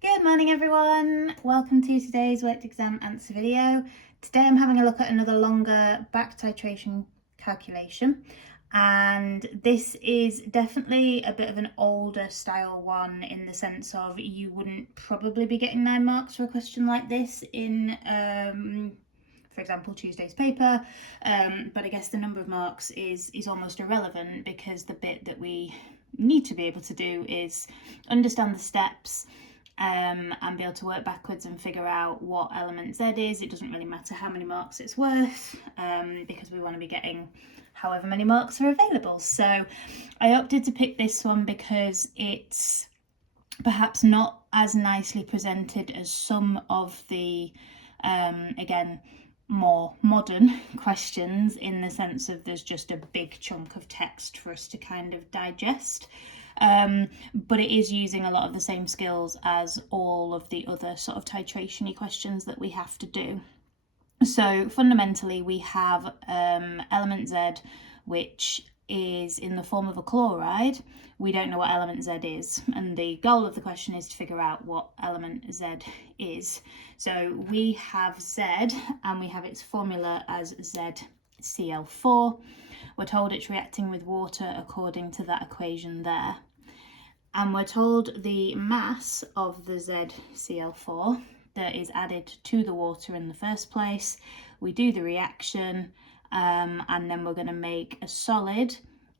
Good morning everyone, welcome to today's worked exam answer video. Today I'm having a look at another longer back titration calculation, and this is definitely a bit of an older style one in the sense of you wouldn't probably be getting 9 marks for a question like this in for example Tuesday's paper, but I guess the number of marks is almost irrelevant because the bit that we need to be able to do is understand the steps and be able to work backwards and figure out what element Z is. It doesn't really matter how many marks it's worth because we want to be getting however many marks are available. So I opted to pick this one because it's perhaps not as nicely presented as some of the, again, more modern questions, in the sense of there's just a big chunk of text for us to kind of digest. But it is using a lot of the same skills as all of the other sort of titration-y questions that we have to do. So fundamentally we have element Z, which is in the form of a chloride. We don't know what element Z is, and the goal of the question is to figure out what element Z is. So we have Z, and we have its formula as ZCl4. We're told it's reacting with water according to that equation there. And we're told the mass of the ZCl4 that is added to the water in the first place. We do the reaction, and then we're going to make a solid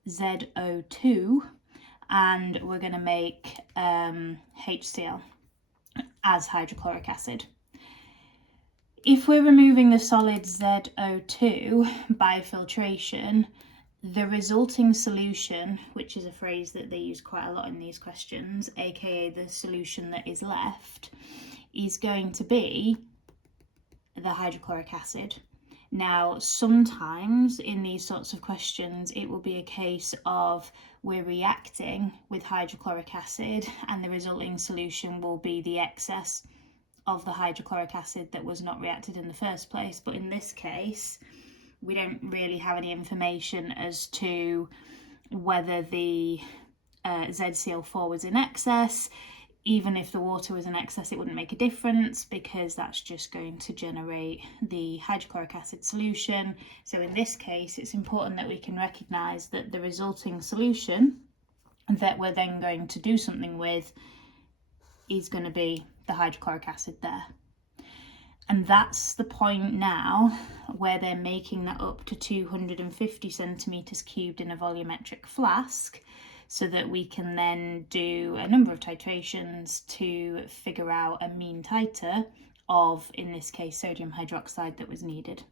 ZO2, and we're going to make HCl as hydrochloric acid. If we're removing the solid ZO2 by filtration, the resulting solution, which is a phrase that they use quite a lot in these questions, aka the solution that is left, is going to be the hydrochloric acid. Now, sometimes in these sorts of questions, it will be a case of we're reacting with hydrochloric acid and the resulting solution will be the excess of the hydrochloric acid that was not reacted in the first place. But in this case, we don't really have any information as to whether the ZCl4 was in excess. Even if the water was in excess, it wouldn't make a difference because that's just going to generate the hydrochloric acid solution. So in this case, it's important that we can recognise that the resulting solution that we're then going to do something with is going to be the hydrochloric acid there. And that's the point now where they're making that up to 250 centimetres cubed in a volumetric flask, so that we can then do a number of titrations to figure out a mean titer of, in this case, sodium hydroxide that was needed.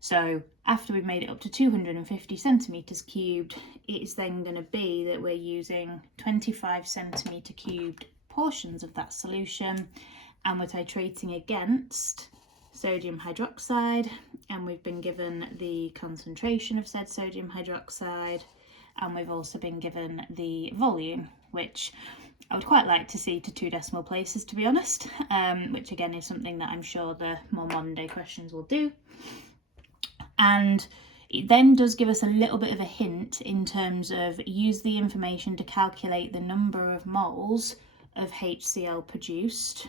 So after we've made it up to 250 centimetres cubed, it's then going to be that we're using 25 centimetre cubed portions of that solution, and we're titrating against sodium hydroxide, and we've been given the concentration of said sodium hydroxide, and we've also been given the volume, which I would quite like to see to 2 decimal places, to be honest, which again is something that I'm sure the more modern day questions will do. And it then does give us a little bit of a hint in terms of use the information to calculate the number of moles of HCl produced,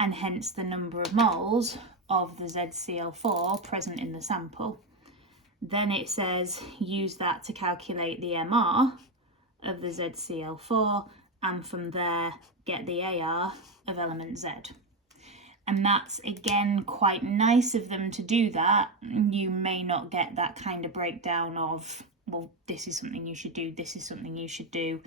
and hence the number of moles of the ZCl4 present in the sample. Then it says use that to calculate the MR of the ZCl4, and from there get the AR of element Z. And that's again quite nice of them to do that. You may not get that kind of breakdown of, well, this is something you should do, this is something you should do,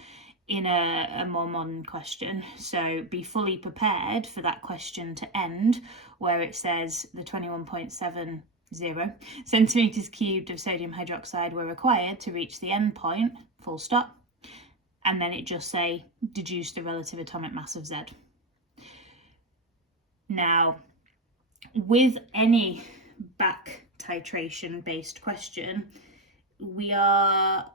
in a more modern question. So be fully prepared for that question to end where it says the 21.70 centimetres cubed of sodium hydroxide were required to reach the end point, full stop, and then it just say deduce the relative atomic mass of Z. Now, with any back titration based question, we are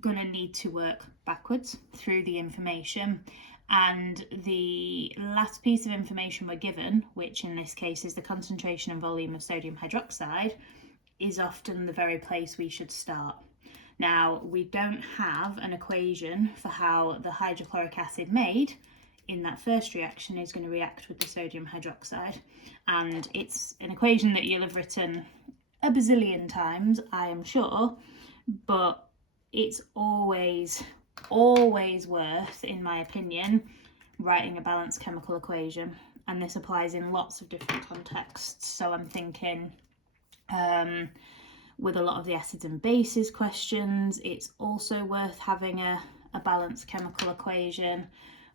going to need to work backwards through the information, and the last piece of information we're given, which in this case is the concentration and volume of sodium hydroxide, is often the very place we should start. Now, we don't have an equation for how the hydrochloric acid made in that first reaction is going to react with the sodium hydroxide. And it's an equation that you'll have written a bazillion times, I am sure, but it's always worth, in my opinion, writing a balanced chemical equation. And this applies in lots of different contexts. So I'm thinking with a lot of the acids and bases questions, it's also worth having a balanced chemical equation.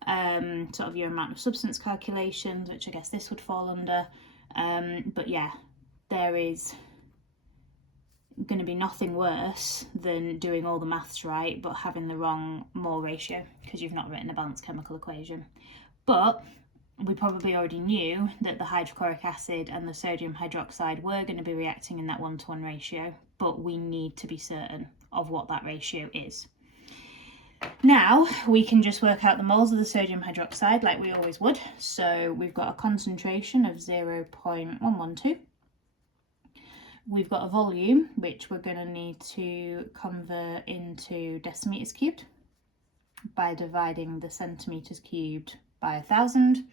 Sort of your amount of substance calculations, which I guess this would fall under. But yeah, there is going to be nothing worse than doing all the maths right but having the wrong mole ratio because you've not written a balanced chemical equation. But we probably already knew that the hydrochloric acid and the sodium hydroxide were going to be reacting in that 1-to-1 ratio, but we need to be certain of what that ratio is. Now we can just work out the moles of the sodium hydroxide like we always would. So we've got a concentration of 0.112. We've got a volume, which we're going to need to convert into decimeters cubed by dividing the centimeters cubed by 1,000.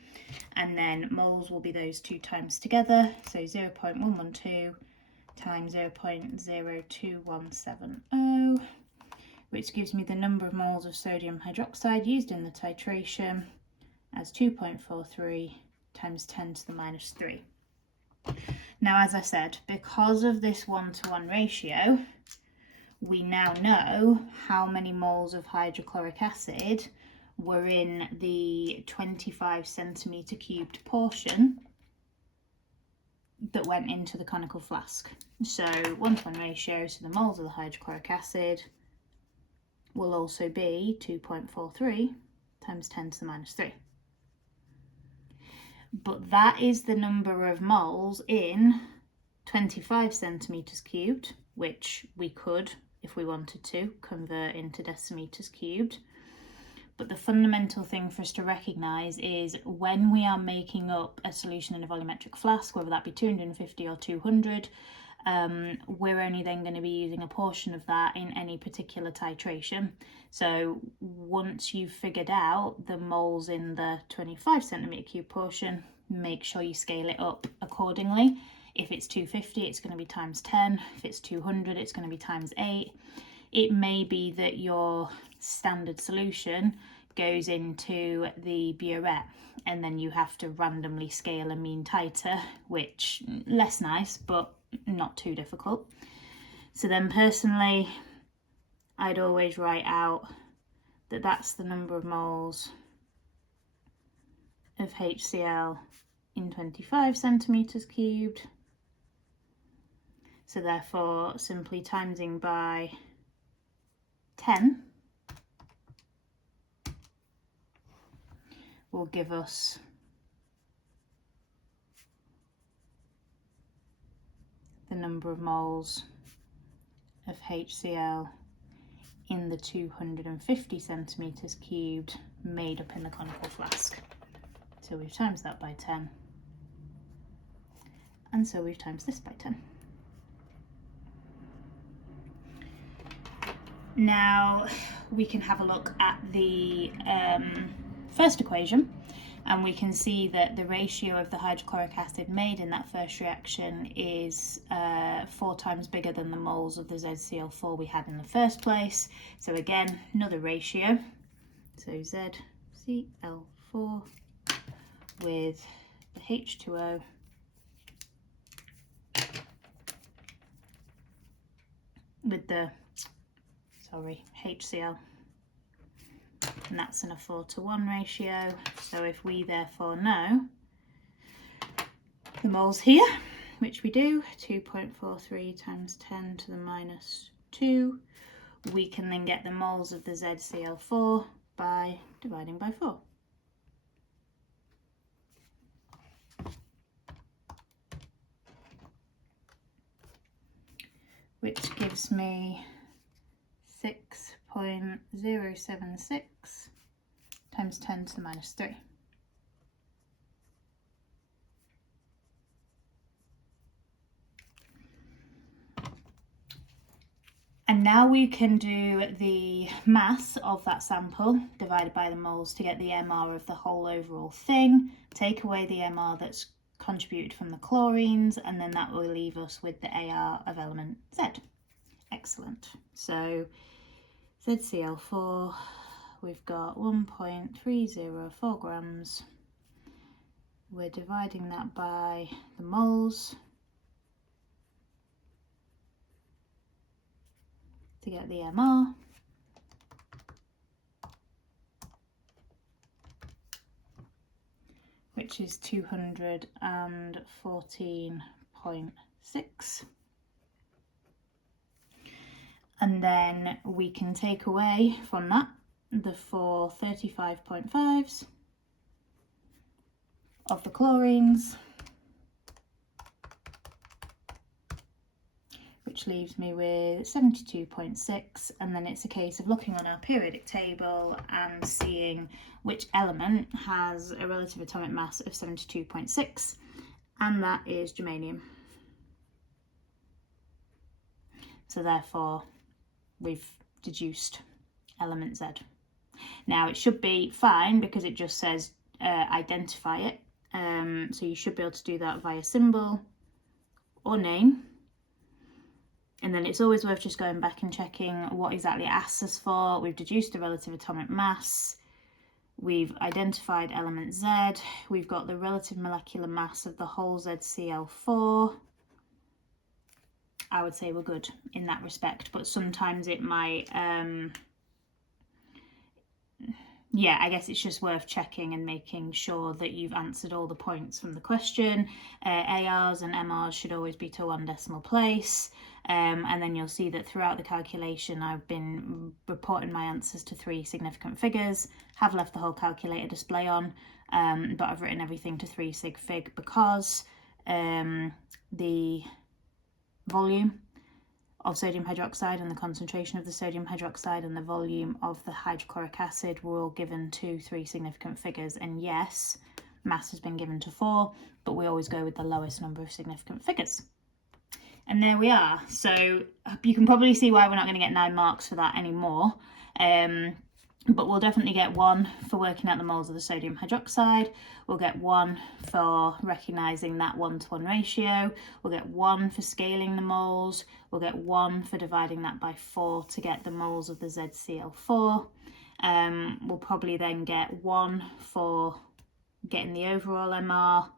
And then moles will be those two times together. So 0.112 times 0.02170, which gives me the number of moles of sodium hydroxide used in the titration as 2.43 times 10 to the minus 3. Now, as I said, because of this 1-to-1 ratio, we now know how many moles of hydrochloric acid were in the 25 centimetre cubed portion that went into the conical flask. So 1-to-1 ratio, so the moles of the hydrochloric acid will also be 2.43 times 10 to the minus 3. But that is the number of moles in 25 centimetres cubed, which we could, if we wanted to, convert into decimeters cubed. But the fundamental thing for us to recognise is when we are making up a solution in a volumetric flask, whether that be 250 or 200, we're only then going to be using a portion of that in any particular titration. So once you've figured out the moles in the 25 centimetre cube portion, make sure you scale it up accordingly. If it's 250, it's going to be times 10. If it's 200, it's going to be times 8. It may be that your standard solution goes into the burette and then you have to randomly scale a mean titer, which less nice, but not too difficult. So then personally, I'd always write out that that's the number of moles of HCl in 25 centimetres cubed. So therefore, simply timesing by 10 will give us the number of moles of HCl in the 250 centimetres cubed made up in the conical flask. So we've times that by 10, and so we've times this by 10. Now we can have a look at the first equation, and we can see that the ratio of the hydrochloric acid made in that first reaction is 4 times bigger than the moles of the ZCl4 we had in the first place. So again, another ratio. So ZCl4 with the H2O with the HCl, and that's in a 4-to-1 ratio. So if we therefore know the moles here, which we do, 2.43 times 10 to the minus 2, we can then get the moles of the ZCl4 by dividing by 4. Which gives me 6.076 times 10 to the minus 3. And now we can do the mass of that sample divided by the moles to get the MR of the whole overall thing, take away the MR that's contributed from the chlorines, and then that will leave us with the AR of element Z. Excellent. So ZCl4, we've got 1.304 grams. We're dividing that by the moles to get the MR. Which is 214.6. And then we can take away from that the 4 35.5s of the chlorines, which leaves me with 72.6, and then it's a case of looking on our periodic table and seeing which element has a relative atomic mass of 72.6, and that is germanium. So therefore we've deduced element Z. Now it should be fine because it just says identify it, so you should be able to do that via symbol or name. And then it's always worth just going back and checking what exactly it asks us for. We've deduced the relative atomic mass, we've identified element Z, we've got the relative molecular mass of the whole ZCl4. I would say we're good in that respect, but sometimes it might, yeah, I guess it's just worth checking and making sure that you've answered all the points from the question. ARs and MRs should always be to 1 decimal place. And then you'll see that throughout the calculation I've been reporting my answers to 3 significant figures, have left the whole calculator display on, but I've written everything to 3 sig fig because the volume of sodium hydroxide and the concentration of the sodium hydroxide and the volume of the hydrochloric acid were all given to 3 significant figures. And yes, mass has been given to 4, but we always go with the lowest number of significant figures. And there we are. So you can probably see why we're not going to get 9 marks for that anymore. But we'll definitely get 1 for working out the moles of the sodium hydroxide. We'll get 1 for recognising that 1-to-1 ratio. We'll get 1 for scaling the moles. We'll get 1 for dividing that by 4 to get the moles of the ZCl4. We'll probably then get 1 for getting the overall MR,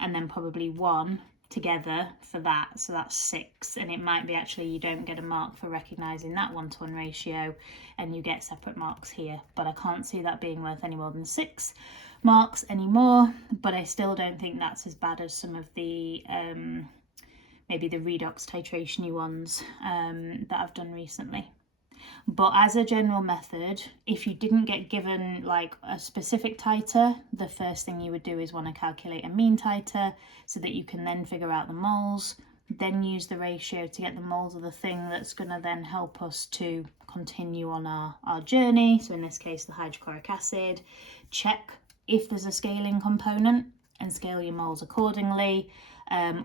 and then probably 1 together for that, so that's 6. And it might be actually you don't get a mark for recognising that 1-to-1 ratio and you get separate marks here, but I can't see that being worth any more than 6 marks anymore. But I still don't think that's as bad as some of the maybe the redox titration-y ones that I've done recently. But as a general method, if you didn't get given like a specific titer, the first thing you would do is want to calculate a mean titer so that you can then figure out the moles, then use the ratio to get the moles of the thing that's going to then help us to continue on our journey. So in this case, the hydrochloric acid. Check if there's a scaling component and scale your moles accordingly.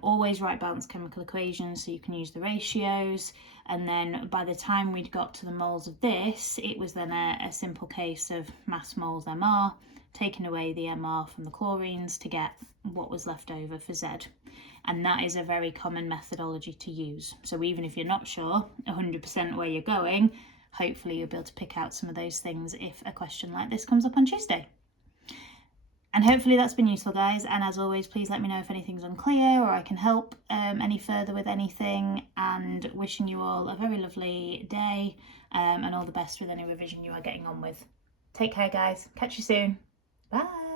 Always write balanced chemical equations so you can use the ratios. And then by the time we'd got to the moles of this, it was then a simple case of mass moles MR, taking away the MR from the chlorines to get what was left over for Z. And that is a very common methodology to use. So even if you're not sure 100% where you're going, hopefully you'll be able to pick out some of those things if a question like this comes up on Tuesday. And hopefully that's been useful, guys. And as always, please let me know if anything's unclear or I can help any further with anything. And wishing you all a very lovely day and all the best with any revision you are getting on with. Take care, guys. Catch you soon. Bye.